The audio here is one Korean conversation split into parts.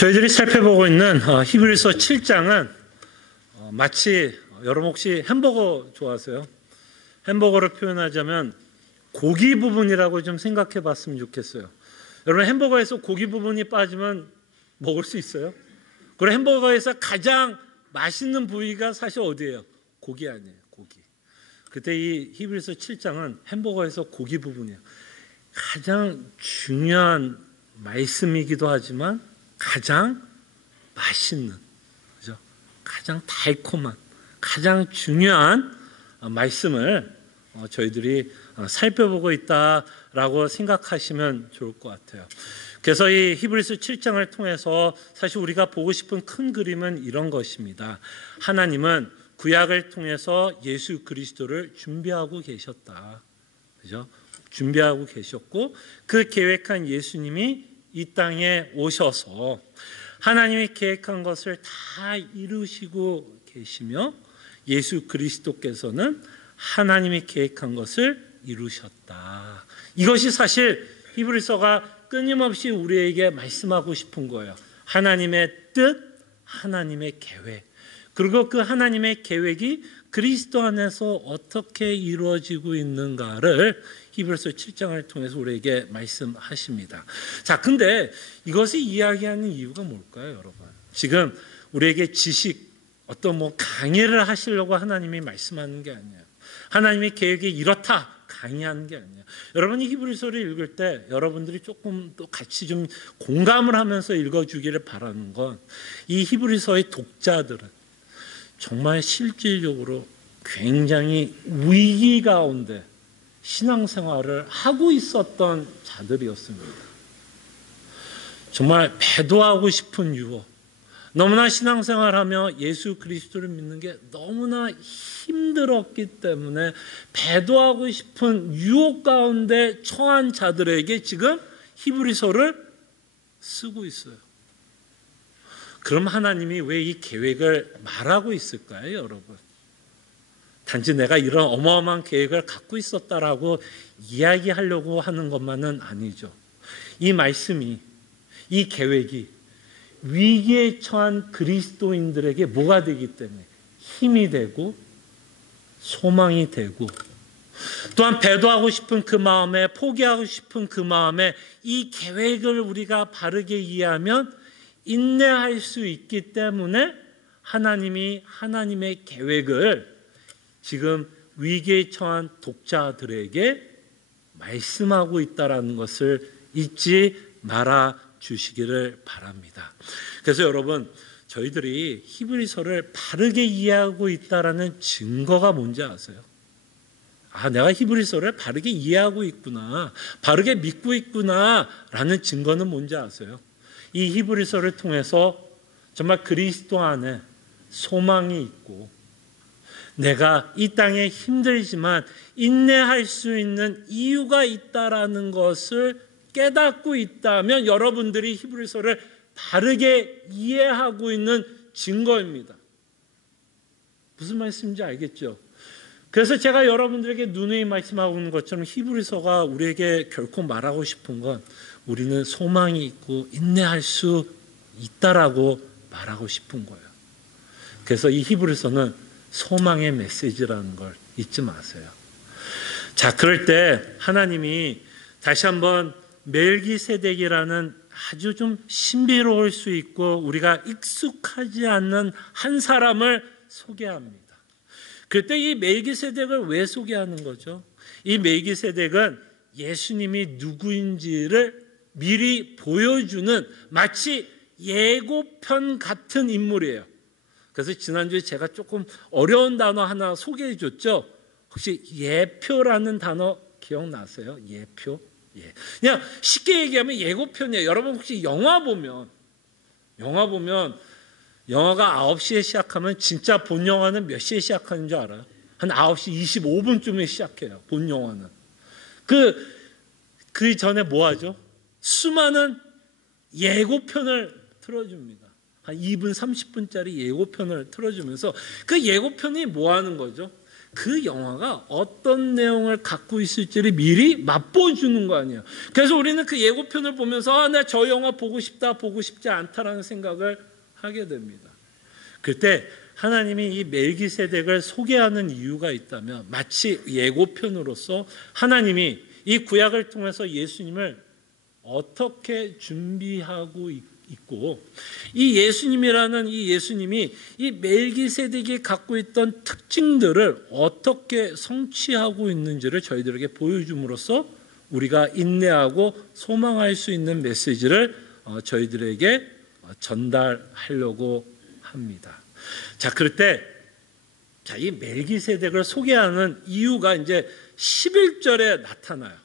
저희들이 살펴보고 있는 히브리서 7장은 마치 여러분 혹시 햄버거 좋아하세요? 햄버거를 표현하자면 고기 부분이라고 좀 생각해 봤으면 좋겠어요. 여러분 햄버거에서 고기 부분이 빠지면 먹을 수 있어요? 그리고 햄버거에서 가장 맛있는 부위가 사실 어디예요? 고기 아니에요. 고기. 그때 이 히브리서 7장은 햄버거에서 고기 부분이에요. 가장 중요한 말씀이기도 하지만 가장 맛있는, 그죠? 가장 달콤한, 가장 중요한 말씀을 저희들이 살펴보고 있다라고 생각하시면 좋을 것 같아요. 그래서 이 히브리서 7장을 통해서 사실 우리가 보고 싶은 큰 그림은 이런 것입니다. 하나님은 구약을 통해서 예수 그리스도를 준비하고 계셨다. 그죠? 준비하고 계셨고 그 계획한 예수님이 이 땅에 오셔서 하나님이 계획한 것을 다 이루시고 계시며 예수 그리스도께서는 하나님이 계획한 것을 이루셨다. 이것이 사실 히브리서가 끊임없이 우리에게 말씀하고 싶은 거예요. 하나님의 뜻, 하나님의 계획. 그리고 그 하나님의 계획이 그리스도 안에서 어떻게 이루어지고 있는가를 히브리서 7장을 통해서 우리에게 말씀하십니다. 자, 근데 이것을 이야기하는 이유가 뭘까요, 여러분? 지금 우리에게 지식, 어떤 강의를 하시려고 하나님이 말씀하는 게 아니에요. 하나님의 계획이 이렇다 강의하는 게 아니에요. 여러분이 히브리서를 읽을 때 여러분들이 조금 또 같이 좀 공감을 하면서 읽어주기를 바라는 건 이 히브리서의 독자들은 정말 실질적으로 굉장히 위기 가운데 신앙생활을 하고 있었던 자들이었습니다. 정말 배도하고 싶은 유혹, 너무나 신앙생활하며 예수 그리스도를 믿는 게 너무나 힘들었기 때문에 배도하고 싶은 유혹 가운데 처한 자들에게 지금 히브리서를 쓰고 있어요. 그럼 하나님이 왜 이 계획을 말하고 있을까요, 여러분? 단지 내가 이런 어마어마한 계획을 갖고 있었다라고 이야기하려고 하는 것만은 아니죠. 이 말씀이, 이 계획이 위기에 처한 그리스도인들에게 뭐가 되기 때문에 힘이 되고 소망이 되고 또한 배도하고 싶은 그 마음에 포기하고 싶은 그 마음에 이 계획을 우리가 바르게 이해하면 인내할 수 있기 때문에 하나님이 하나님의 계획을 지금 위기에 처한 독자들에게 말씀하고 있다는 것을 잊지 말아 주시기를 바랍니다. 그래서 여러분, 저희들이 히브리서를 바르게 이해하고 있다는 증거가 뭔지 아세요? 내가 히브리서를 바르게 이해하고 있구나, 바르게 믿고 있구나 라는 증거는 뭔지 아세요? 이 히브리서를 통해서 정말 그리스도 안에 소망이 있고 내가 이 땅에 힘들지만 인내할 수 있는 이유가 있다라는 것을 깨닫고 있다면 여러분들이 히브리서를 바르게 이해하고 있는 증거입니다. 무슨 말씀인지 알겠죠? 그래서 제가 여러분들에게 누누이 말씀하고 있는 것처럼 히브리서가 우리에게 결코 말하고 싶은 건 우리는 소망이 있고 인내할 수 있다라고 말하고 싶은 거예요. 그래서 이 히브리서는 소망의 메시지라는 걸 잊지 마세요. 자, 그럴 때 하나님이 다시 한번 멜기세덱이라는 아주 좀 신비로울 수 있고 우리가 익숙하지 않는 한 사람을 소개합니다. 그때 이 멜기세덱을 왜 소개하는 거죠? 이 멜기세덱은 예수님이 누구인지를 미리 보여주는 마치 예고편 같은 인물이에요. 그래서 지난주에 제가 조금 어려운 단어 하나 소개해 줬죠. 혹시 예표라는 단어 기억나세요? 예표? 예. 그냥 쉽게 얘기하면 예고편이에요. 여러분 혹시 영화 보면 영화가 9시에 시작하면 진짜 본 영화는 몇 시에 시작하는 줄 알아요? 한 9시 25분쯤에 시작해요. 본 영화는. 그 전에 뭐 하죠? 수많은 예고편을 틀어줍니다. 한 2분 30분짜리 예고편을 틀어주면서 그 예고편이 뭐 하는 거죠? 그 영화가 어떤 내용을 갖고 있을지를 미리 맛보여주는 거 아니에요. 그래서 우리는 그 예고편을 보면서 나 저 영화 보고 싶다, 보고 싶지 않다라는 생각을 하게 됩니다. 그때 하나님이 이 멜기세덱을 소개하는 이유가 있다면 마치 예고편으로서 하나님이 이 구약을 통해서 예수님을 어떻게 준비하고 있고 이 예수님이라는 이 예수님이 이 멜기세덱이 갖고 있던 특징들을 어떻게 성취하고 있는지를 저희들에게 보여줌으로써 우리가 인내하고 소망할 수 있는 메시지를 저희들에게 전달하려고 합니다. 자, 그럴 때 이 멜기세덱을 소개하는 이유가 이제 11절에 나타나요.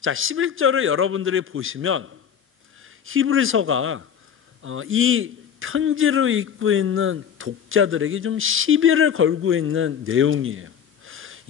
자, 11절을 여러분들이 보시면 히브리서가 이 편지를 읽고 있는 독자들에게 좀 시비를 걸고 있는 내용이에요.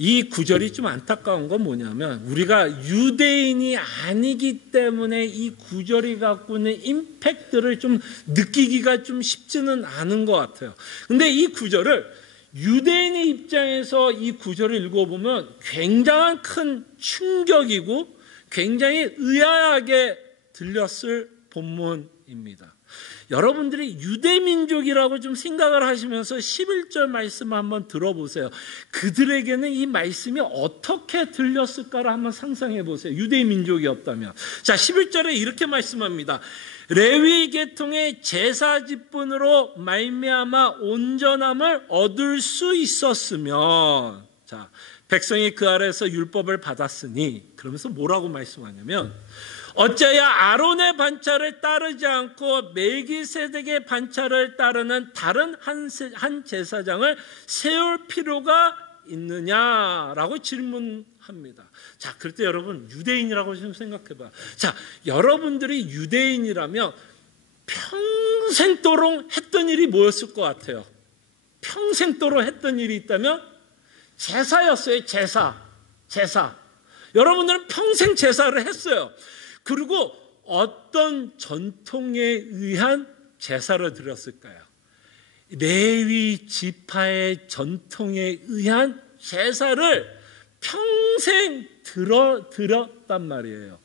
이 구절이 좀 안타까운 건 뭐냐면 우리가 유대인이 아니기 때문에 이 구절이 갖고 있는 임팩트를 좀 느끼기가 좀 쉽지는 않은 것 같아요. 근데 이 구절을 유대인의 입장에서 이 구절을 읽어보면 굉장한 큰 충격이고 굉장히 의아하게 들렸을 본문입니다. 여러분들이 유대민족이라고 좀 생각을 하시면서 11절 말씀을 한번 들어보세요. 그들에게는 이 말씀이 어떻게 들렸을까를 한번 상상해 보세요. 유대민족이었다면. 자, 11절에 이렇게 말씀합니다. 레위 계통의 제사 직분으로 말미암아 온전함을 얻을 수 있었으면, 자, 백성이 그 아래에서 율법을 받았으니, 그러면서 뭐라고 말씀하냐면 어찌하여 아론의 반차를 따르지 않고 멜기세덱의 반차를 따르는 다른 한 제사장을 세울 필요가 있느냐라고 질문합니다. 자, 그럴 때 여러분 유대인이라고 좀 생각해봐요. 자, 여러분들이 유대인이라면 평생도록 했던 일이 뭐였을 것 같아요? 평생도록 했던 일이 있다면 제사였어요. 제사. 여러분들은 평생 제사를 했어요. 그리고 어떤 전통에 의한 제사를 드렸을까요? 레위 지파의 전통에 의한 제사를 평생 드렸단 말이에요.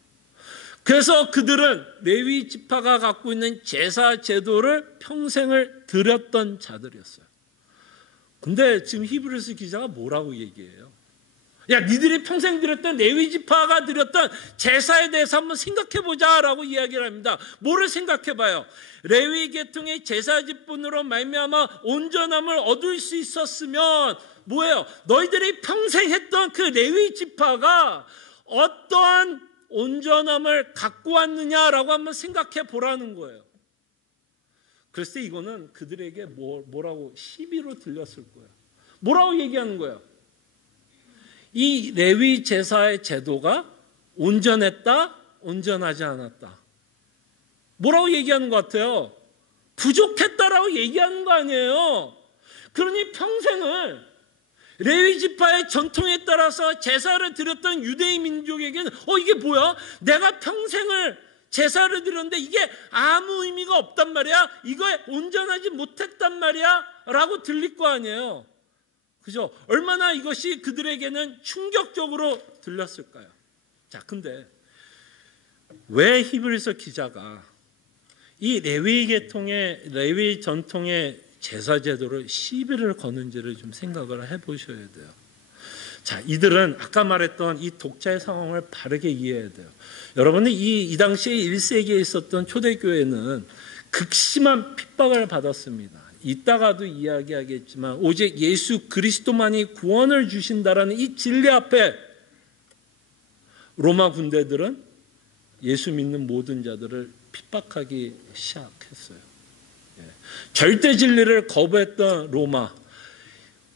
그래서 그들은 레위 지파가 갖고 있는 제사 제도를 평생을 드렸던 자들이었어요. 근데 지금 히브리서 기자가 뭐라고 얘기해요? 야, 니들이 평생 드렸던 레위 지파가 드렸던 제사에 대해서 한번 생각해보자라고 이야기를 합니다. 뭐를 생각해봐요? 레위 계통의 제사 직분으로 말미암아 온전함을 얻을 수 있었으면 뭐예요? 너희들이 평생 했던 그 레위 지파가 어떠한 온전함을 갖고 왔느냐라고 한번 생각해 보라는 거예요. 그래서 이거는 그들에게 뭐라고 시비로 들렸을 거예요. 뭐라고 얘기하는 거예요? 이 레위 제사의 제도가 온전했다, 온전하지 않았다. 뭐라고 얘기하는 것 같아요? 부족했다라고 얘기하는 거 아니에요. 그러니 평생을 레위 지파의 전통에 따라서 제사를 드렸던 유대인 민족에게는 이게 뭐야? 내가 평생을 제사를 드렸는데 이게 아무 의미가 없단 말이야? 이거에 온전하지 못했단 말이야? 라고 들릴 거 아니에요. 그죠? 얼마나 이것이 그들에게는 충격적으로 들렸을까요? 자, 근데 왜 히브리서 기자가 이 레위 전통의 제사 제도를 시비를 거는지를 좀 생각을 해보셔야 돼요. 자, 이들은 아까 말했던 이 독자의 상황을 바르게 이해해야 돼요. 여러분은 이 당시에 1세기에 있었던 초대교회는 극심한 핍박을 받았습니다. 이따가도 이야기하겠지만 오직 예수 그리스도만이 구원을 주신다라는 이 진리 앞에 로마 군대들은 예수 믿는 모든 자들을 핍박하기 시작했어요. 절대 진리를 거부했던 로마,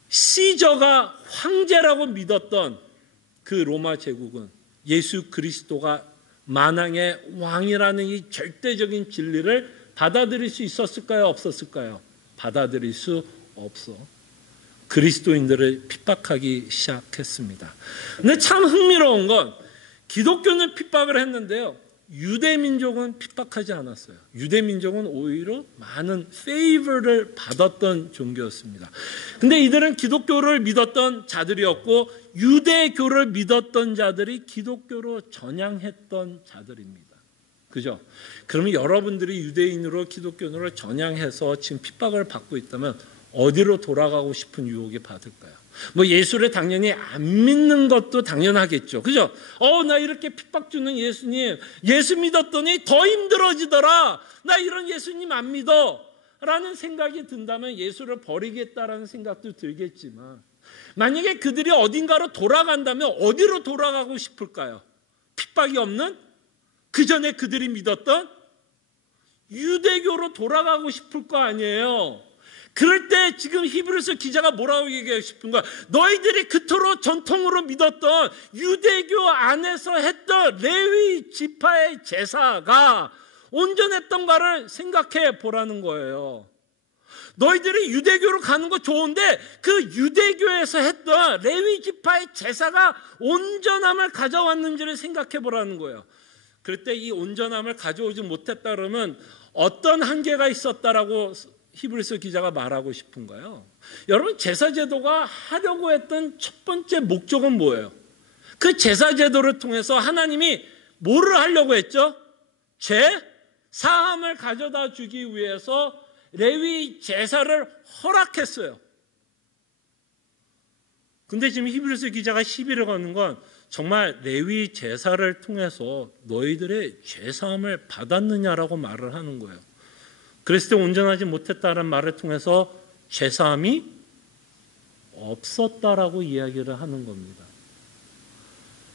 시저가 황제라고 믿었던 그 로마 제국은 예수 그리스도가 만왕의 왕이라는 이 절대적인 진리를 받아들일 수 있었을까요? 없었을까요? 받아들일 수 없어 그리스도인들을 핍박하기 시작했습니다. 근데 참 흥미로운 건 기독교는 핍박을 했는데요. 유대 민족은 핍박하지 않았어요. 유대 민족은 오히려 많은 페이버를 받았던 종교였습니다. 근데 이들은 기독교를 믿었던 자들이었고 유대교를 믿었던 자들이 기독교로 전향했던 자들입니다. 그죠? 그러면 여러분들이 유대인으로 기독교인으로 전향해서 지금 핍박을 받고 있다면 어디로 돌아가고 싶은 유혹에 받을까요? 뭐 예수를 당연히 안 믿는 것도 당연하겠죠. 그죠? 나 이렇게 핍박 주는 예수님, 예수 믿었더니 더 힘들어지더라. 나 이런 예수님 안 믿어. 라는 생각이 든다면 예수를 버리겠다라는 생각도 들겠지만 만약에 그들이 어딘가로 돌아간다면 어디로 돌아가고 싶을까요? 핍박이 없는? 그 전에 그들이 믿었던 유대교로 돌아가고 싶을 거 아니에요. 그럴 때 지금 히브리서 기자가 뭐라고 얘기하고 싶은 거야? 너희들이 그토록 전통으로 믿었던 유대교 안에서 했던 레위 지파의 제사가 온전했던가를 생각해 보라는 거예요. 너희들이 유대교로 가는 거 좋은데 그 유대교에서 했던 레위 지파의 제사가 온전함을 가져왔는지를 생각해 보라는 거예요. 그럴 때 이 온전함을 가져오지 못했다 그러면 어떤 한계가 있었다라고 히브리서 기자가 말하고 싶은가요? 여러분 제사 제도가 하려고 했던 첫 번째 목적은 뭐예요? 그 제사 제도를 통해서 하나님이 뭐를 하려고 했죠? 죄 사함을 가져다 주기 위해서 레위 제사를 허락했어요. 근데 지금 히브리서 기자가 시비를 거는 건 정말 레위 제사를 통해서 너희들의 죄사함을 받았느냐라고 말을 하는 거예요. 그랬을 때 온전하지 못했다는 말을 통해서 죄사함이 없었다라고 이야기를 하는 겁니다.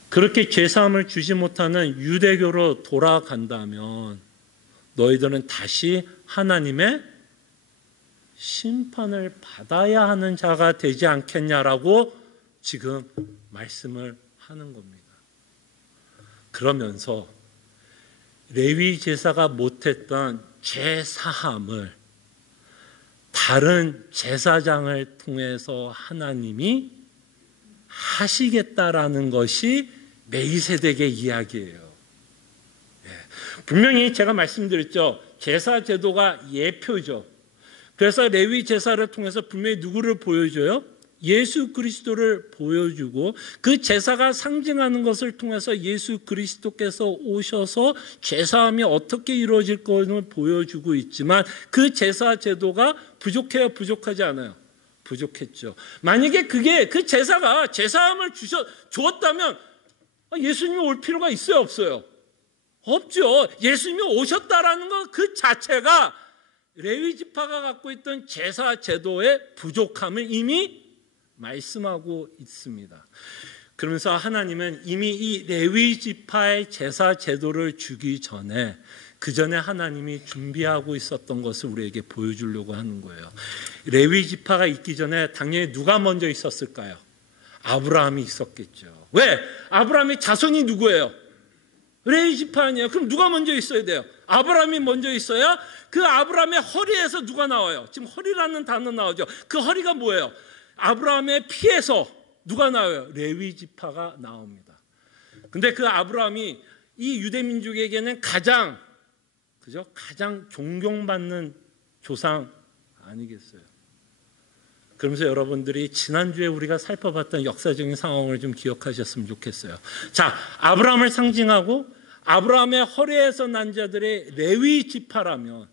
그렇게 죄사함을 주지 못하는 유대교로 돌아간다면 너희들은 다시 하나님의 심판을 받아야 하는 자가 되지 않겠냐라고 지금 말씀을 하는 겁니다. 그러면서 레위 제사가 못했던 제사함을 다른 제사장을 통해서 하나님이 하시겠다라는 것이 멜기세덱의 이야기예요. 분명히 제가 말씀드렸죠. 제사 제도가 예표죠. 그래서 레위 제사를 통해서 분명히 누구를 보여줘요? 예수 그리스도를 보여주고 그 제사가 상징하는 것을 통해서 예수 그리스도께서 오셔서 제사함이 어떻게 이루어질 것을 보여주고 있지만 그 제사 제도가 부족해요? 부족하지 않아요? 부족했죠. 만약에 그 제사가 제사함을 주었다면 예수님이 올 필요가 있어요? 없어요? 없죠. 예수님이 오셨다라는 것 그 자체가 레위 지파가 갖고 있던 제사 제도의 부족함을 이미 말씀하고 있습니다. 그러면서 하나님은 이미 이 레위 지파의 제사 제도를 주기 전에 그 전에 하나님이 준비하고 있었던 것을 우리에게 보여주려고 하는 거예요. 레위 지파가 있기 전에 당연히 누가 먼저 있었을까요? 아브라함이 있었겠죠. 왜? 아브라함의 자손이 누구예요? 레위 지파 아니에요. 그럼 누가 먼저 있어야 돼요? 아브라함이 먼저 있어야 그 아브라함의 허리에서 누가 나와요? 지금 허리라는 단어 나오죠. 그 허리가 뭐예요? 아브라함의 피에서 누가 나와요? 레위 지파가 나옵니다. 근데 그 아브라함이 이 유대 민족에게는 가장 존경받는 조상 아니겠어요? 그러면서 여러분들이 지난주에 우리가 살펴봤던 역사적인 상황을 좀 기억하셨으면 좋겠어요. 자, 아브라함을 상징하고 아브라함의 허리에서 난 자들의 레위 지파라면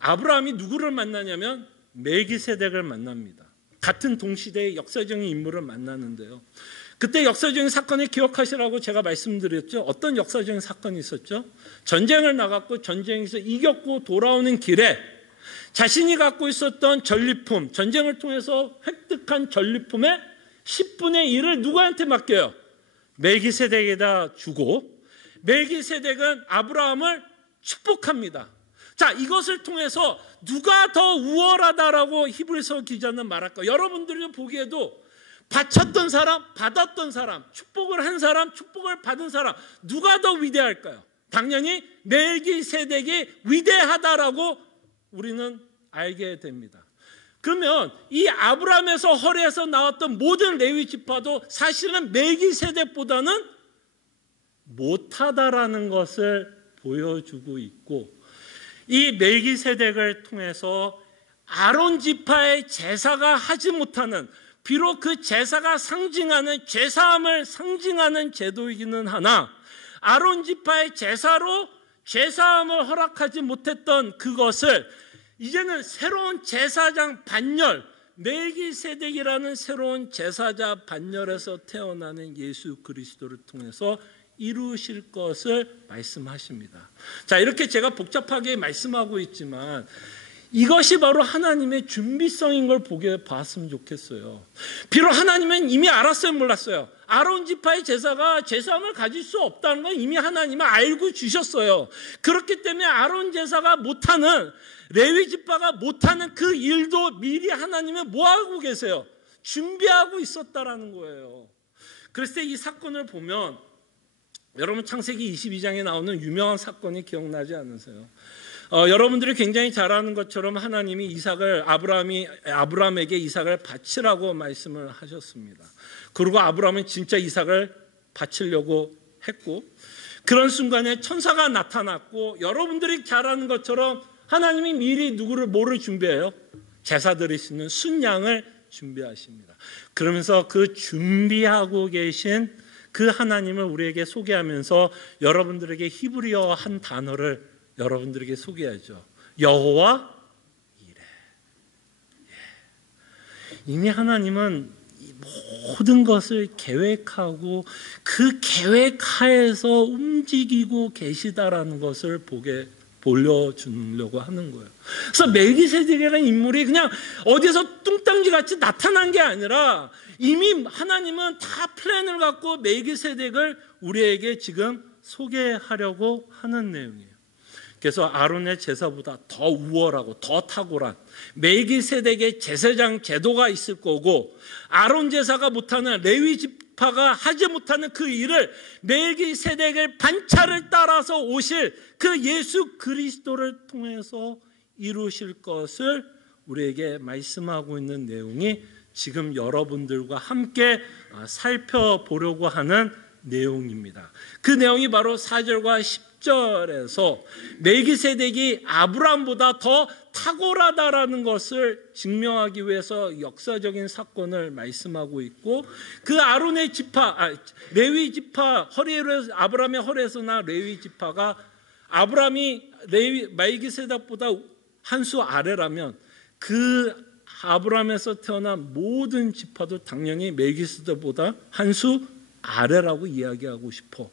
아브라함이 누구를 만나냐면 멜기세덱을 만납니다. 같은 동시대의 역사적인 인물을 만나는데요. 그때 역사적인 사건을 기억하시라고 제가 말씀드렸죠. 어떤 역사적인 사건이 있었죠? 전쟁을 나갔고 전쟁에서 이겼고 돌아오는 길에 자신이 갖고 있었던 전리품, 전쟁을 통해서 획득한 전리품의 10분의 1을 누구한테 맡겨요? 멜기세덱에다 주고 멜기세덱은 아브라함을 축복합니다. 자, 이것을 통해서 누가 더 우월하다라고 히브리서 기자는 말할까? 여러분들이 보기에도 바쳤던 사람, 받았던 사람, 축복을 한 사람, 축복을 받은 사람 누가 더 위대할까요? 당연히 멜기세덱이 위대하다라고 우리는 알게 됩니다. 그러면 이 아브라함에서 허리에서 나왔던 모든 레위 지파도 사실은 멜기세덱보다는 못하다라는 것을 보여주고 있고, 이 멜기세덱을 통해서 아론 지파의 제사가 하지 못하는, 비록 그 제사가 상징하는 제사함을 상징하는 제도이기는 하나 아론 지파의 제사로 제사함을 허락하지 못했던 그것을 이제는 새로운 제사장 반열, 멜기세덱이라는 새로운 제사자 반열에서 태어나는 예수 그리스도를 통해서 이루실 것을 말씀하십니다. 자, 이렇게 제가 복잡하게 말씀하고 있지만 이것이 바로 하나님의 준비성인 걸 봤으면 좋겠어요. 비록 하나님은 이미 알았어요, 몰랐어요? 아론 지파의 제사가 제사함을 가질 수 없다는 건 이미 하나님은 알고 주셨어요. 그렇기 때문에 아론 제사가 못하는, 레위 지파가 못하는 그 일도 미리 하나님은 뭐하고 계세요? 준비하고 있었다라는 거예요. 그래서 이 사건을 보면 여러분 창세기 22장에 나오는 유명한 사건이 기억나지 않으세요? 여러분들이 굉장히 잘 아는 것처럼 하나님이 이삭을 아브라함에게 이삭을 바치라고 말씀을 하셨습니다. 그리고 아브라함은 진짜 이삭을 바치려고 했고, 그런 순간에 천사가 나타났고, 여러분들이 잘 아는 것처럼 하나님이 미리 뭐를 준비해요? 제사 드릴 수 있는 순양을 준비하십니다. 그러면서 그 준비하고 계신 그 하나님을 우리에게 소개하면서 여러분들에게 히브리어 한 단어를 여러분들에게 소개하죠. 여호와 이레. 이미 하나님은 모든 것을 계획하고 그 계획하에서 움직이고 계시다라는 것을 보여주려고 하는 거예요. 그래서 멜기세덱이라는 인물이 그냥 어디서 뚱땅지같이 나타난 게 아니라 이미 하나님은 다 플랜을 갖고 멜기세덱을 우리에게 지금 소개하려고 하는 내용이에요. 그래서 아론의 제사보다 더 우월하고 더 탁월한 멜기세덱의 제사장 제도가 있을 거고, 아론 제사가 못하는 레위 지파가 하지 못하는 그 일을 멜기세덱의 반차를 따라서 오실 그 예수 그리스도를 통해서 이루실 것을 우리에게 말씀하고 있는 내용이 지금 여러분들과 함께 살펴보려고 하는 내용입니다. 그 내용이 바로 4절과 10절에서 멜기세덱이 아브라함보다 더 탁월하다라는 것을 증명하기 위해서 역사적인 사건을 말씀하고 있고, 그 아론의 레위 지파 아브라함의 허리에서 난 레위 지파가 아브라함이 멜기세덱보다 한 수 아래라면 그 아브라함에서 태어난 모든 지파도 당연히 멜기세덱보다 한 수 아래라고 이야기하고 싶어.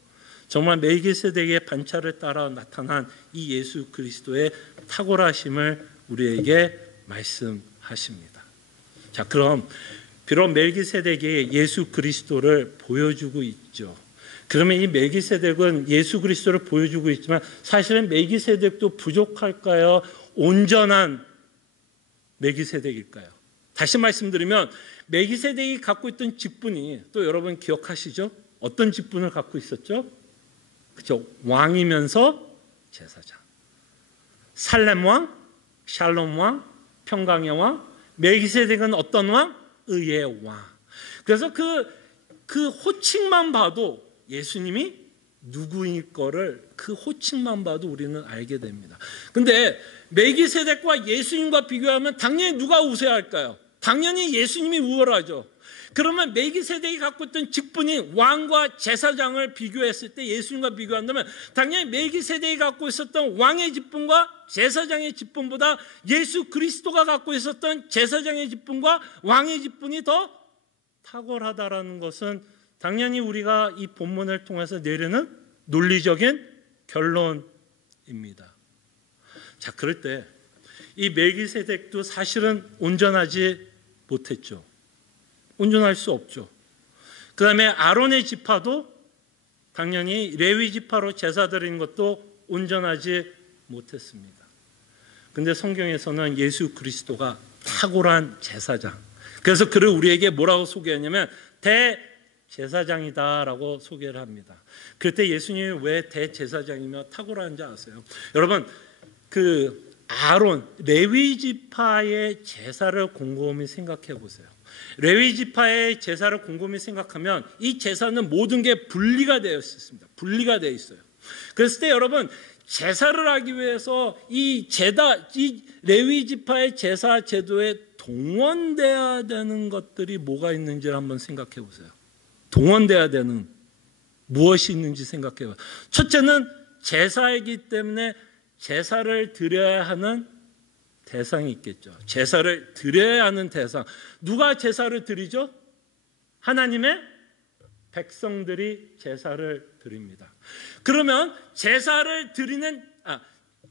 정말 멜기세덱의 반차를 따라 나타난 이 예수 그리스도의 탁월하심을 우리에게 말씀하십니다. 자, 그럼 비록 멜기세덱이 예수 그리스도를 보여주고 있죠. 그러면 이 멜기세덱은 예수 그리스도를 보여주고 있지만 사실은 멜기세덱도 부족할까요? 온전한 멜기세덱일까요? 다시 말씀드리면 멜기세덱이 갖고 있던 직분이, 또 여러분 기억하시죠? 어떤 직분을 갖고 있었죠? 그렇죠? 왕이면서 제사장. 살렘 왕, 샬롬 왕, 평강의 왕. 멜기세덱은 어떤 왕? 의의 왕. 그래서 그 호칭만 봐도 예수님이 누구일 거를 그 호칭만 봐도 우리는 알게 됩니다. 근데 멜기세덱과 예수님과 비교하면 당연히 누가 우세할까요? 당연히 예수님이 우월하죠. 그러면 멜기세덱이 갖고 있던 직분이 왕과 제사장을 비교했을 때, 예수님과 비교한다면 당연히 멜기세덱이 갖고 있었던 왕의 직분과 제사장의 직분보다 예수 그리스도가 갖고 있었던 제사장의 직분과 왕의 직분이 더 탁월하다라는 것은 당연히 우리가 이 본문을 통해서 내리는 논리적인 결론입니다. 자, 그럴 때 이 멜기세덱도 사실은 온전하지 못했죠. 온전할 수 없죠. 그 다음에 아론의 지파도 당연히 레위 지파로 제사 드리는 것도 온전하지 못했습니다. 그런데 성경에서는 예수 그리스도가 탁월한 제사장, 그래서 그를 우리에게 뭐라고 소개하냐면 대제사장이다라고 소개를 합니다. 그럴 때 예수님이 왜 대제사장이며 탁월한지 아세요? 여러분, 그 아론, 레위 지파의 제사를 곰곰이 생각해 보세요. 레위 지파의 제사를 곰곰이 생각하면 이 제사는 모든 게 분리가 되어 있습니다. 분리가 되어 있어요. 그랬을 때 여러분, 제사를 하기 위해서 이 레위 지파의 제사 제도에 동원돼야 되는 것들이 뭐가 있는지를 한번 생각해 보세요. 동원돼야 되는 무엇이 있는지 생각해 봐요. 첫째는 제사이기 때문에 제사를 드려야 하는 대상이 있겠죠. 제사를 드려야 하는 대상. 누가 제사를 드리죠? 하나님의 백성들이 제사를 드립니다. 그러면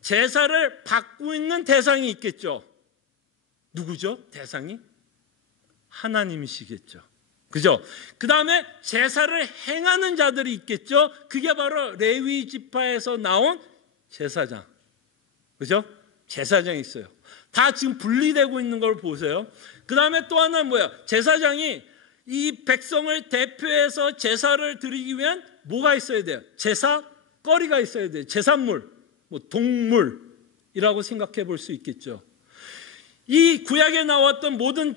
제사를 받고 있는 대상이 있겠죠. 누구죠? 대상이? 하나님이시겠죠. 그죠? 그 다음에 제사를 행하는 자들이 있겠죠. 그게 바로 레위 지파에서 나온 제사장. 그죠? 제사장이 있어요. 다 지금 분리되고 있는 걸 보세요. 그 다음에 또 하나는 뭐야? 제사장이 이 백성을 대표해서 제사를 드리기 위한 뭐가 있어야 돼요? 제사거리가 있어야 돼요. 제사물, 동물이라고 생각해 볼 수 있겠죠. 이 구약에 나왔던 모든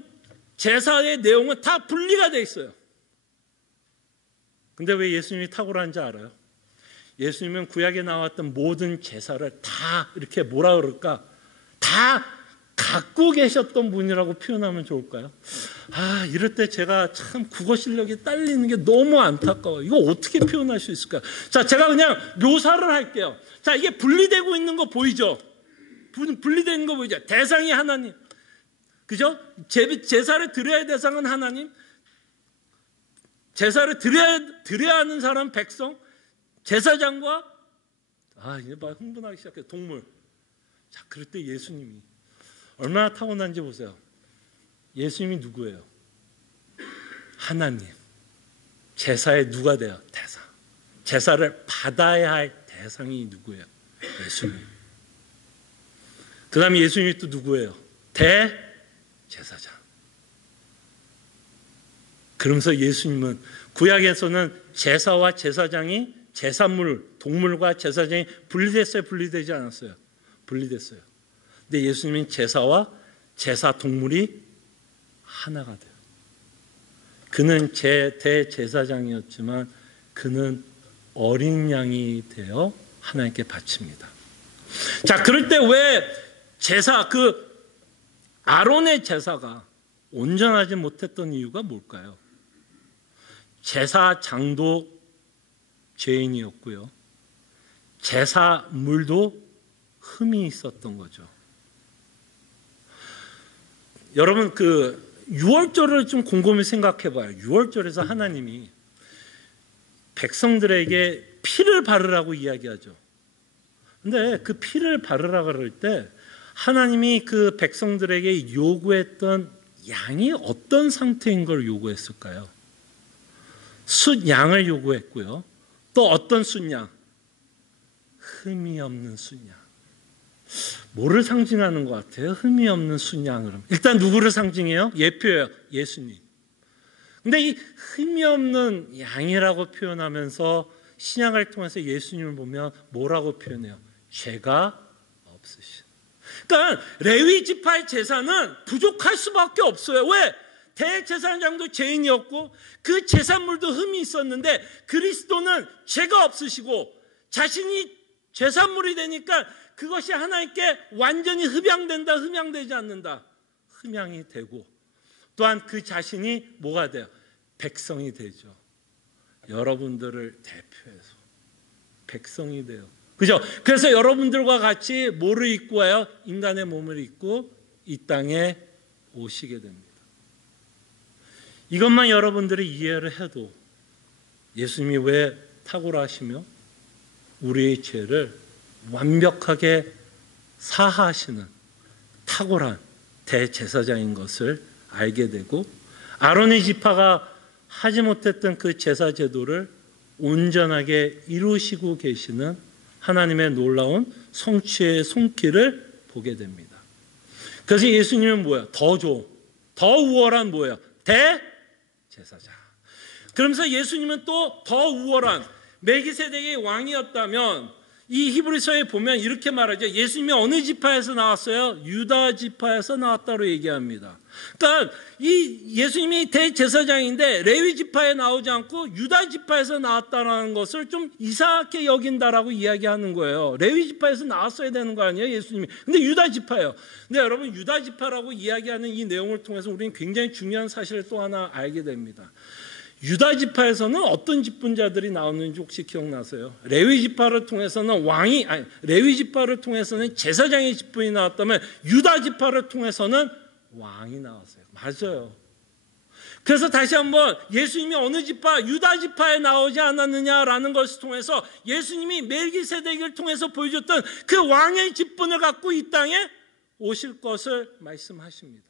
제사의 내용은 다 분리가 되어 있어요. 근데 왜 예수님이 탁월한지 알아요? 예수님은 구약에 나왔던 모든 제사를 다 이렇게 뭐라 그럴까? 다 갖고 계셨던 분이라고 표현하면 좋을까요? 이럴 때 제가 참 국어 실력이 딸리는 게 너무 안타까워요. 이거 어떻게 표현할 수 있을까요? 자, 제가 그냥 묘사를 할게요. 자, 이게 분리되고 있는 거 보이죠? 분리되어 있는 거 보이죠? 대상이 하나님. 그죠? 제사를 드려야 할 대상은 하나님. 제사를 드려야 하는 사람 백성. 제사장과 이제 막 흥분하기 시작해요. 동물. 자, 그럴 때 예수님이 얼마나 타고난지 보세요. 예수님이 누구예요? 하나님. 제사에 누가 돼요? 대상. 제사를 받아야 할 대상이 누구예요? 예수님. 그 다음에 예수님이 또 누구예요? 대제사장. 그러면서 예수님은 구약에서는 제사와 제사장이 제사물, 동물과 제사장이 분리됐어요? 분리되지 않았어요? 분리됐어요. 근데 예수님은 제사와 제사 동물이 하나가 돼요. 그는 대제사장이었지만 그는 어린 양이 되어 하나님께 바칩니다. 자, 그럴 때 왜 아론의 제사가 온전하지 못했던 이유가 뭘까요? 제사장도 죄인이었고요. 제사물도 흠이 있었던 거죠. 여러분, 유월절을 좀 곰곰이 생각해 봐요. 유월절에서 하나님이 백성들에게 피를 바르라고 이야기하죠. 근데 그 피를 바르라 그럴 때 하나님이 그 백성들에게 요구했던 양이 어떤 상태인 걸 요구했을까요? 숫양을 요구했고요. 또 어떤 숫양? 흠이 없는 숫양. 뭐를 상징하는 것 같아요? 흠이 없는 숫양으로. 일단 누구를 상징해요? 예표예요. 예수님. 근데 이 흠이 없는 양이라고 표현하면서 신약을 통해서 예수님을 보면 뭐라고 표현해요? 죄가 없으신. 그러니까 레위 지파의 제사는 부족할 수밖에 없어요. 왜? 대제사장도 죄인이었고 그 제사물도 흠이 있었는데 그리스도는 죄가 없으시고 자신이 제사물이 되니까 그것이 하나님께 완전히 흡양된다, 흡양되지 않는다. 흡양이 되고 또한 그 자신이 뭐가 돼요? 백성이 되죠. 여러분들을 대표해서 백성이 돼요. 그죠? 그래서 여러분들과 같이 뭐를 입고 와요? 인간의 몸을 입고 이 땅에 오시게 됩니다. 이것만 여러분들이 이해를 해도 예수님이 왜 탁월하시며 우리의 죄를 완벽하게 사하시는 탁월한 대제사장인 것을 알게 되고 아론의 지파가 하지 못했던 그 제사 제도를 온전하게 이루시고 계시는 하나님의 놀라운 성취의 손길을 보게 됩니다. 그래서 예수님은 뭐예요? 더 좋은, 더 우월한 뭐예요? 대제사장. 그러면서 예수님은 또 더 우월한 멜기세덱의 왕이었다면 이 히브리서에 보면 이렇게 말하죠. 예수님이 어느 지파에서 나왔어요? 유다 지파에서 나왔다고 얘기합니다. 그러니까 이 예수님이 대제사장인데 레위 지파에 나오지 않고 유다 지파에서 나왔다는 것을 좀 이상하게 여긴다라고 이야기하는 거예요. 레위 지파에서 나왔어야 되는 거 아니에요, 예수님이. 근데 유다 지파예요. 근데 여러분, 유다 지파라고 이야기하는 이 내용을 통해서 우리는 굉장히 중요한 사실을 또 하나 알게 됩니다. 유다 지파에서는 어떤 직분자들이 나오는지 혹시 기억나세요? 레위 지파를 통해서는 레위 지파를 통해서는 제사장의 직분이 나왔다면 유다 지파를 통해서는 왕이 나왔어요. 맞아요. 그래서 다시 한번 예수님이 어느 지파? 유다 지파에 나오지 않았느냐라는 것을 통해서 예수님이 멜기세덱을 통해서 보여줬던 그 왕의 직분을 갖고 이 땅에 오실 것을 말씀하십니다.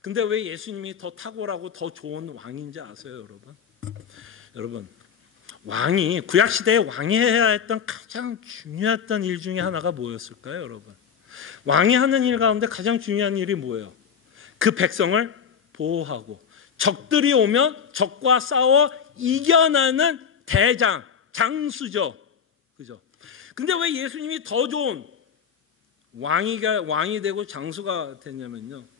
근데 왜 예수님이 더 탁월하고 더 좋은 왕인지 아세요, 여러분? 여러분, 왕이 구약시대에 왕이 해야 했던 가장 중요했던 일 중에 하나가 뭐였을까요, 여러분? 왕이 하는 일 가운데 가장 중요한 일이 뭐예요? 그 백성을 보호하고 적들이 오면 적과 싸워 이겨내는 대장, 장수죠. 그죠? 근데 왜 예수님이 더 좋은 왕이 되고 장수가 됐냐면요.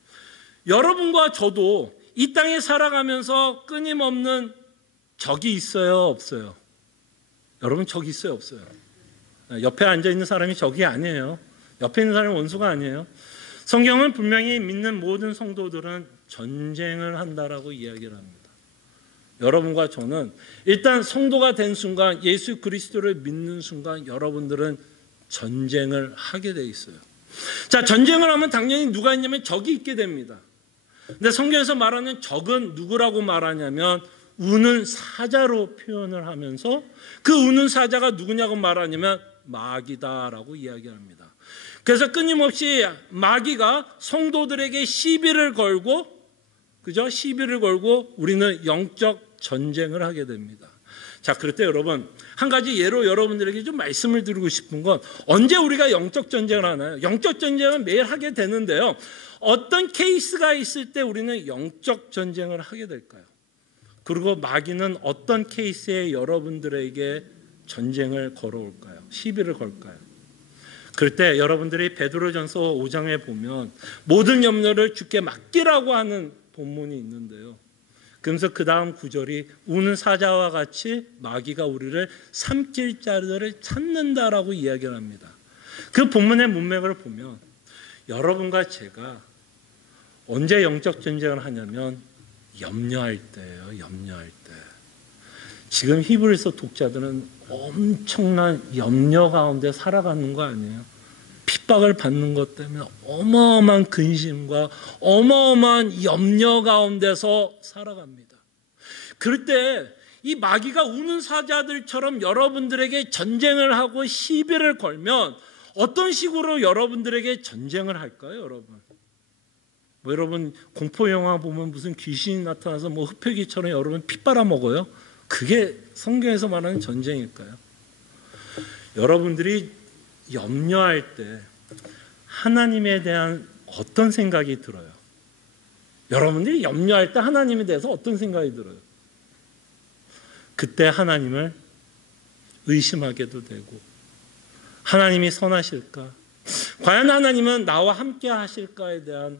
여러분과 저도 이 땅에 살아가면서 끊임없는 적이 있어요, 없어요? 여러분, 적이 있어요, 없어요? 옆에 앉아있는 사람이 적이 아니에요. 옆에 있는 사람이 원수가 아니에요. 성경은 분명히 믿는 모든 성도들은 전쟁을 한다라고 이야기를 합니다. 여러분과 저는 일단 성도가 된 순간, 예수 그리스도를 믿는 순간 여러분들은 전쟁을 하게 돼 있어요. 자, 전쟁을 하면 당연히 누가 있냐면 적이 있게 됩니다. 근데 성경에서 말하는 적은 누구라고 말하냐면 우는 사자로 표현을 하면서 그 우는 사자가 누구냐고 말하냐면 마귀다라고 이야기합니다. 그래서 끊임없이 마귀가 성도들에게 시비를 걸고, 그죠? 시비를 걸고 우리는 영적 전쟁을 하게 됩니다. 자, 그럴 때 여러분, 한 가지 예로 여러분들에게 좀 말씀을 드리고 싶은 건, 언제 우리가 영적 전쟁을 하나요? 영적 전쟁은 매일 하게 되는데요. 어떤 케이스가 있을 때 우리는 영적 전쟁을 하게 될까요? 그리고 마귀는 어떤 케이스에 여러분들에게 전쟁을 걸어올까요? 시비를 걸까요? 그럴 때 여러분들이 베드로전서 5장에 보면 모든 염려를 주께 맡기라고 하는 본문이 있는데요. 그러면서 그 다음 구절이 우는 사자와 같이 마귀가 우리를 삼킬 자들을 찾는다라고 이야기를 합니다. 그 본문의 문맥을 보면 여러분과 제가 언제 영적 전쟁을 하냐면 염려할 때예요. 염려할 때. 지금 히브리서 독자들은 엄청난 염려 가운데 살아가는 거 아니에요? 핍박을 받는 것 때문에 어마어마한 근심과 어마어마한 염려 가운데서 살아갑니다. 그럴 때 이 마귀가 우는 사자들처럼 여러분들에게 전쟁을 하고 시비를 걸면 어떤 식으로 여러분들에게 전쟁을 할까요, 여러분? 뭐 여러분 공포 영화 보면 무슨 귀신이 나타나서 뭐 흡혈귀처럼 여러분 피 빨아먹어요? 그게 성경에서 말하는 전쟁일까요? 여러분들이 염려할 때 하나님에 대한 어떤 생각이 들어요? 여러분들이 염려할 때 하나님에 대해서 어떤 생각이 들어요? 그때 하나님을 의심하게도 되고, 하나님이 선하실까? 과연 하나님은 나와 함께 하실까에 대한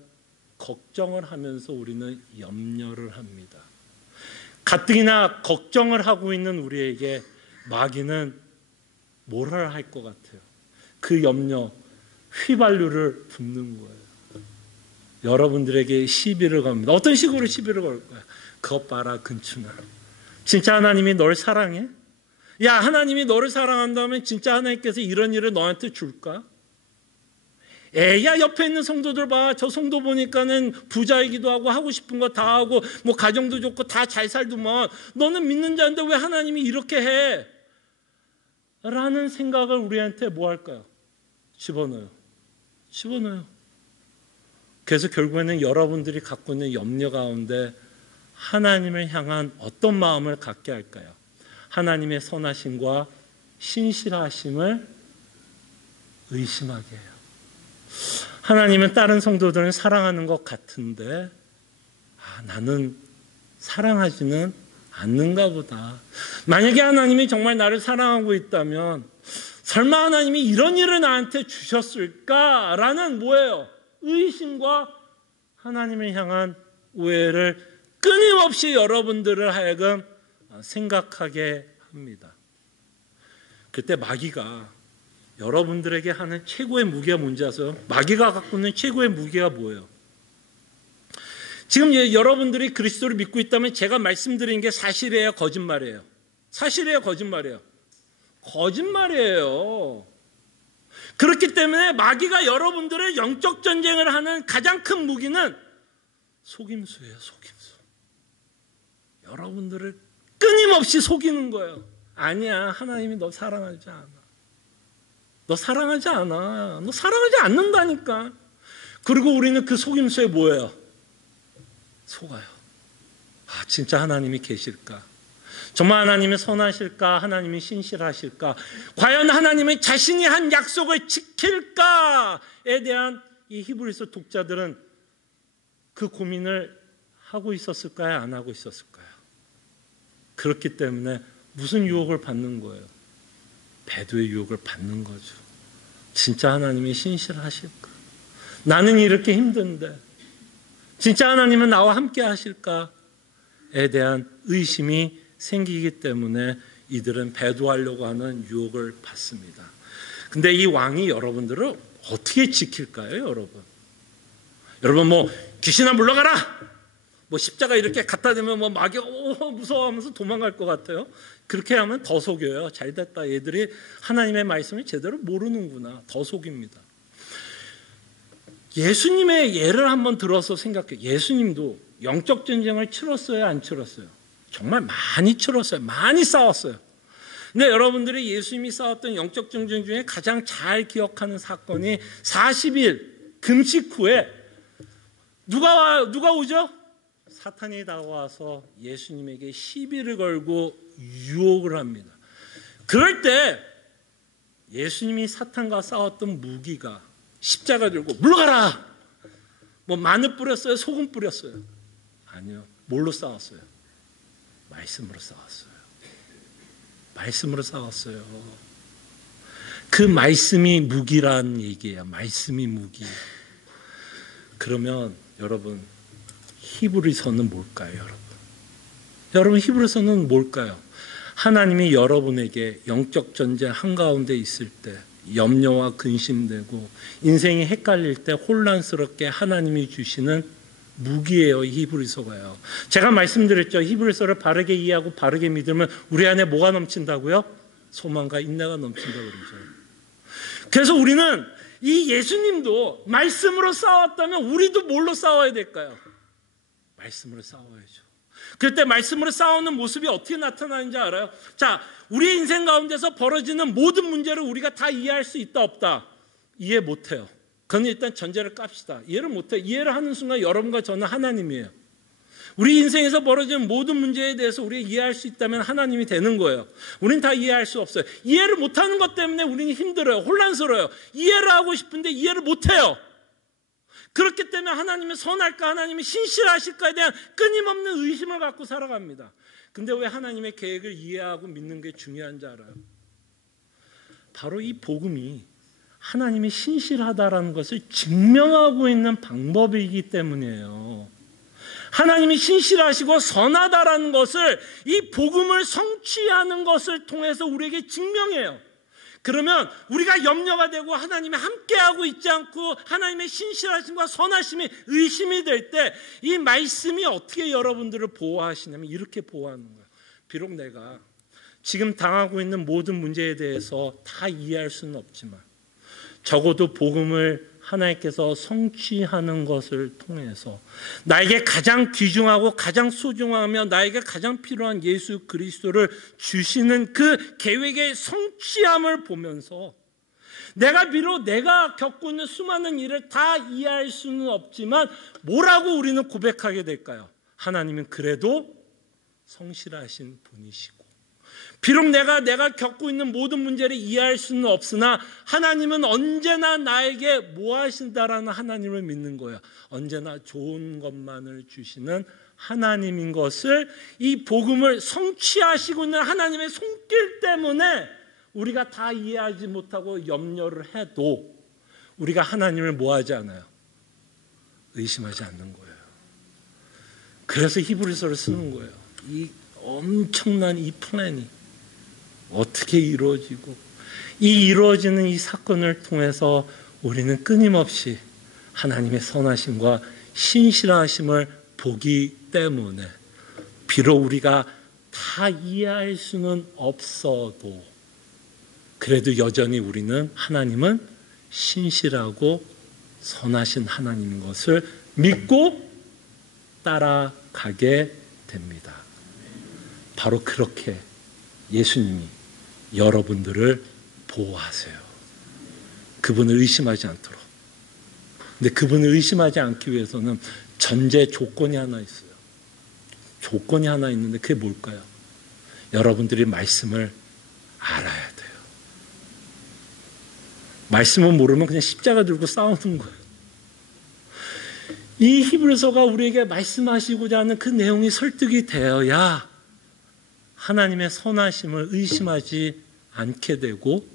걱정을 하면서 우리는 염려를 합니다. 가뜩이나 걱정을 하고 있는 우리에게 마귀는 뭐라 할 것 같아요? 그 염려, 휘발유를 붓는 거예요. 여러분들에게 시비를 겁니다. 어떤 식으로 시비를 걸까요? 그것 봐라, 근춘아. 진짜 하나님이 널 사랑해? 야, 하나님이 너를 사랑한다면 진짜 하나님께서 이런 일을 너한테 줄까? 야, 옆에 있는 성도들 봐. 저 성도 보니까는 부자이기도 하고 하고 싶은 거 다 하고 뭐 가정도 좋고 다 잘 살더만 너는 믿는 자인데 왜 하나님이 이렇게 해? 라는 생각을 우리한테 뭐 할까요? 집어넣어요. 그래서 결국에는 여러분들이 갖고 있는 염려 가운데 하나님을 향한 어떤 마음을 갖게 할까요? 하나님의 선하심과 신실하심을 의심하게 해요. 하나님은 다른 성도들은 사랑하는 것 같은데 나는 사랑하지는 않는가 보다. 만약에 하나님이 정말 나를 사랑하고 있다면 설마 하나님이 이런 일을 나한테 주셨을까라는 뭐예요? 의심과 하나님을 향한 오해를 끊임없이 여러분들을 하여금 생각하게 합니다. 그때 마귀가 여러분들에게 하는 최고의 무기가 뭔지 아세요? 마귀가 갖고 있는 최고의 무기가 뭐예요? 지금 여러분들이 그리스도를 믿고 있다면 제가 말씀드린 게 사실이에요, 거짓말이에요? 사실이에요, 거짓말이에요? 거짓말이에요. 그렇기 때문에 마귀가 여러분들을 영적 전쟁을 하는 가장 큰 무기는 속임수예요, 속임수. 여러분들을 끊임없이 속이는 거예요. 아니야, 하나님이 너 사랑하지 않아. 너 사랑하지 않아. 너 사랑하지 않는다니까. 그리고 우리는 그 속임수에 뭐예요? 속아요. 아, 진짜 하나님이 계실까? 정말 하나님이 선하실까? 하나님이 신실하실까? 과연 하나님이 자신이 한 약속을 지킬까에 대한 이 히브리서 독자들은 그 고민을 하고 있었을까요? 안 하고 있었을까요? 그렇기 때문에 무슨 유혹을 받는 거예요? 배도의 유혹을 받는 거죠. 진짜 하나님이 신실하실까? 나는 이렇게 힘든데 진짜 하나님은 나와 함께 하실까에 대한 의심이 생기기 때문에 이들은 배도하려고 하는 유혹을 받습니다. 근데 이 왕이 여러분들을 어떻게 지킬까요, 여러분? 여러분 뭐 귀신아 물러가라! 뭐 십자가 이렇게 갖다 대면 뭐 마귀가 무서워하면서 도망갈 것 같아요. 그렇게 하면 더 속여요. 잘됐다. 얘들이 하나님의 말씀을 제대로 모르는구나. 더 속입니다. 예수님의 예를 한번 들어서 생각해요. 예수님도 영적 전쟁을 치렀어요, 안 치렀어요? 정말 많이 치렀어요. 많이 싸웠어요. 근데 여러분들이 예수님이 싸웠던 영적 전쟁 중에 가장 잘 기억하는 사건이 40일 금식 후에 누가 오죠? 사탄이 다가와서 예수님에게 시비를 걸고 유혹을 합니다. 그럴 때 예수님이 사탄과 싸웠던 무기가 십자가 들고 물러가라! 뭐 마늘 뿌렸어요? 소금 뿌렸어요? 아니요. 뭘로 싸웠어요? 말씀으로 싸웠어요. 말씀으로 싸웠어요. 그 말씀이 무기란 얘기예요. 말씀이 무기. 그러면 여러분 히브리서는 뭘까요, 여러분? 여러분 히브리서는 뭘까요? 하나님이 여러분에게 영적 전쟁 한가운데 있을 때 염려와 근심되고 인생이 헷갈릴 때 혼란스럽게 하나님이 주시는 무기예요, 히브리서가요. 제가 말씀드렸죠. 히브리서를 바르게 이해하고 바르게 믿으면 우리 안에 뭐가 넘친다고요? 소망과 인내가 넘친다고 그러죠. 그래서 우리는 이 예수님도 말씀으로 싸웠다면 우리도 뭘로 싸워야 될까요? 말씀으로 싸워야죠. 그때 말씀으로 싸우는 모습이 어떻게 나타나는지 알아요? 자, 우리의 인생 가운데서 벌어지는 모든 문제를 우리가 다 이해할 수 있다 없다? 이해 못해요. 그건 일단 전제를 깝시다. 이해를 못해요. 이해를 하는 순간 여러분과 저는 하나님이에요. 우리 인생에서 벌어지는 모든 문제에 대해서 우리가 이해할 수 있다면 하나님이 되는 거예요. 우리는 다 이해할 수 없어요. 이해를 못하는 것 때문에 우리는 힘들어요. 혼란스러워요. 이해를 하고 싶은데 이해를 못해요. 그렇기 때문에 하나님이 선할까, 하나님이 신실하실까에 대한 끊임없는 의심을 갖고 살아갑니다. 근데 왜 하나님의 계획을 이해하고 믿는 게 중요한지 알아요? 바로 이 복음이 하나님이 신실하다라는 것을 증명하고 있는 방법이기 때문이에요. 하나님이 신실하시고 선하다라는 것을 이 복음을 성취하는 것을 통해서 우리에게 증명해요. 그러면 우리가 염려가 되고 하나님이 함께하고 있지 않고 하나님의 신실하심과 선하심이 의심이 될 때 이 말씀이 어떻게 여러분들을 보호하시냐면 이렇게 보호하는 거예요. 비록 내가 지금 당하고 있는 모든 문제에 대해서 다 이해할 수는 없지만 적어도 복음을 하나님께서 성취하는 것을 통해서 나에게 가장 귀중하고 가장 소중하며 나에게 가장 필요한 예수 그리스도를 주시는 그 계획의 성취함을 보면서 비록 내가 겪고 있는 수많은 일을 다 이해할 수는 없지만 뭐라고 우리는 고백하게 될까요? 하나님은 그래도 성실하신 분이시고 비록 내가 겪고 있는 모든 문제를 이해할 수는 없으나 하나님은 언제나 나에게 뭐 하신다라는 하나님을 믿는 거예요. 언제나 좋은 것만을 주시는 하나님인 것을 이 복음을 성취하시고 있는 하나님의 손길 때문에 우리가 다 이해하지 못하고 염려를 해도 우리가 하나님을 뭐 하지 않아요? 의심하지 않는 거예요. 그래서 히브리서를 쓰는 거예요. 이 엄청난 이 플랜이 어떻게 이루어지고 이 이루어지는 이 사건을 통해서 우리는 끊임없이 하나님의 선하심과 신실하심을 보기 때문에 비록 우리가 다 이해할 수는 없어도 그래도 여전히 우리는 하나님은 신실하고 선하신 하나님인 것을 믿고 따라가게 됩니다. 바로 그렇게 예수님이 여러분들을 보호하세요. 그분을 의심하지 않도록. 근데 그분을 의심하지 않기 위해서는 전제 조건이 하나 있어요. 조건이 하나 있는데 그게 뭘까요? 여러분들이 말씀을 알아야 돼요. 말씀을 모르면 그냥 십자가 들고 싸우는 거예요. 이 히브리서가 우리에게 말씀하시고자 하는 그 내용이 설득이 되어야 하나님의 선하심을 의심하지 않게 되고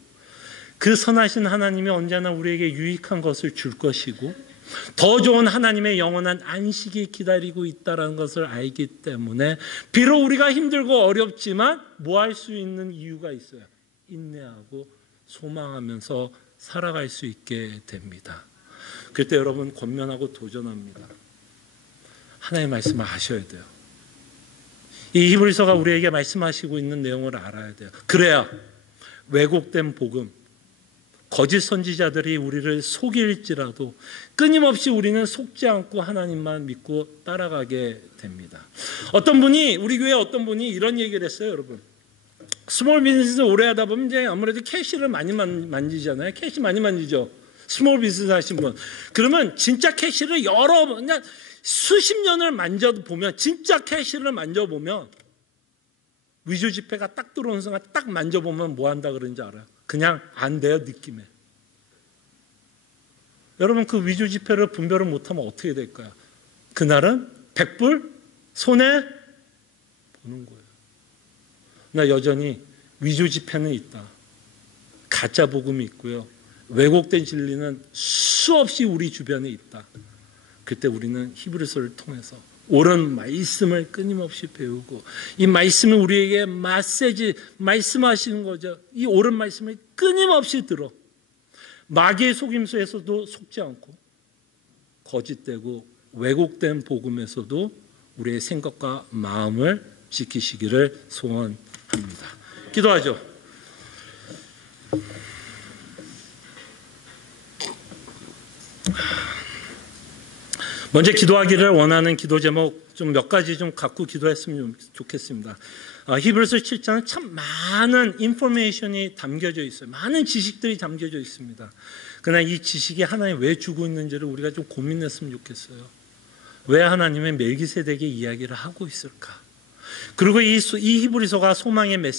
그 선하신 하나님이 언제나 우리에게 유익한 것을 줄 것이고 더 좋은 하나님의 영원한 안식이 기다리고 있다는 것을 알기 때문에 비록 우리가 힘들고 어렵지만 뭐 할 수 있는 이유가 있어요. 인내하고 소망하면서 살아갈 수 있게 됩니다. 그때 여러분 권면하고 도전합니다. 하나님의 말씀을 아셔야 돼요. 이 히브리서가 우리에게 말씀하시고 있는 내용을 알아야 돼요. 그래야 왜곡된 복음, 거짓 선지자들이 우리를 속일지라도 끊임없이 우리는 속지 않고 하나님만 믿고 따라가게 됩니다. 우리 교회 어떤 분이 이런 얘기를 했어요, 여러분. 스몰 비즈니스 오래 하다 보면 이제 아무래도 캐시를 많이 만지잖아요. 캐시 많이 만지죠. 스몰 비즈니스 하신 분. 그러면 진짜 캐시를 그냥 수십 년을 만져보면, 진짜 캐시를 만져보면, 위조 지폐가 딱 들어오는 순간 딱 만져보면 뭐 한다 그러는지 알아요? 그냥 안 돼요, 느낌에. 여러분, 그 위조 지폐를 분별을 못하면 어떻게 될까요? 그날은 100불 손해 보는 거예요. 나 여전히 위조 지폐는 있다. 가짜 복음이 있고요. 왜곡된 진리는 수없이 우리 주변에 있다. 그때 우리는 히브리서를 통해서 옳은 말씀을 끊임없이 배우고 이 말씀을 우리에게 말씀하시는 거죠. 이 옳은 말씀을 끊임없이 들어 마귀의 속임수에서도 속지 않고 거짓되고 왜곡된 복음에서도 우리의 생각과 마음을 지키시기를 소원합니다. 기도하죠. 먼저 기도하기를 원하는 기도 제목 좀 몇 가지 좀 갖고 기도했으면 좋겠습니다. 히브리서 7장은 참 많은 인포메이션이 담겨져 있어요. 많은 지식들이 담겨져 있습니다. 그러나 이 지식이 하나님 왜 주고 있는지를 우리가 좀 고민했으면 좋겠어요. 왜 하나님은 멜기세덱의 이야기를 하고 있을까? 그리고 이 히브리서가 소망의 메시지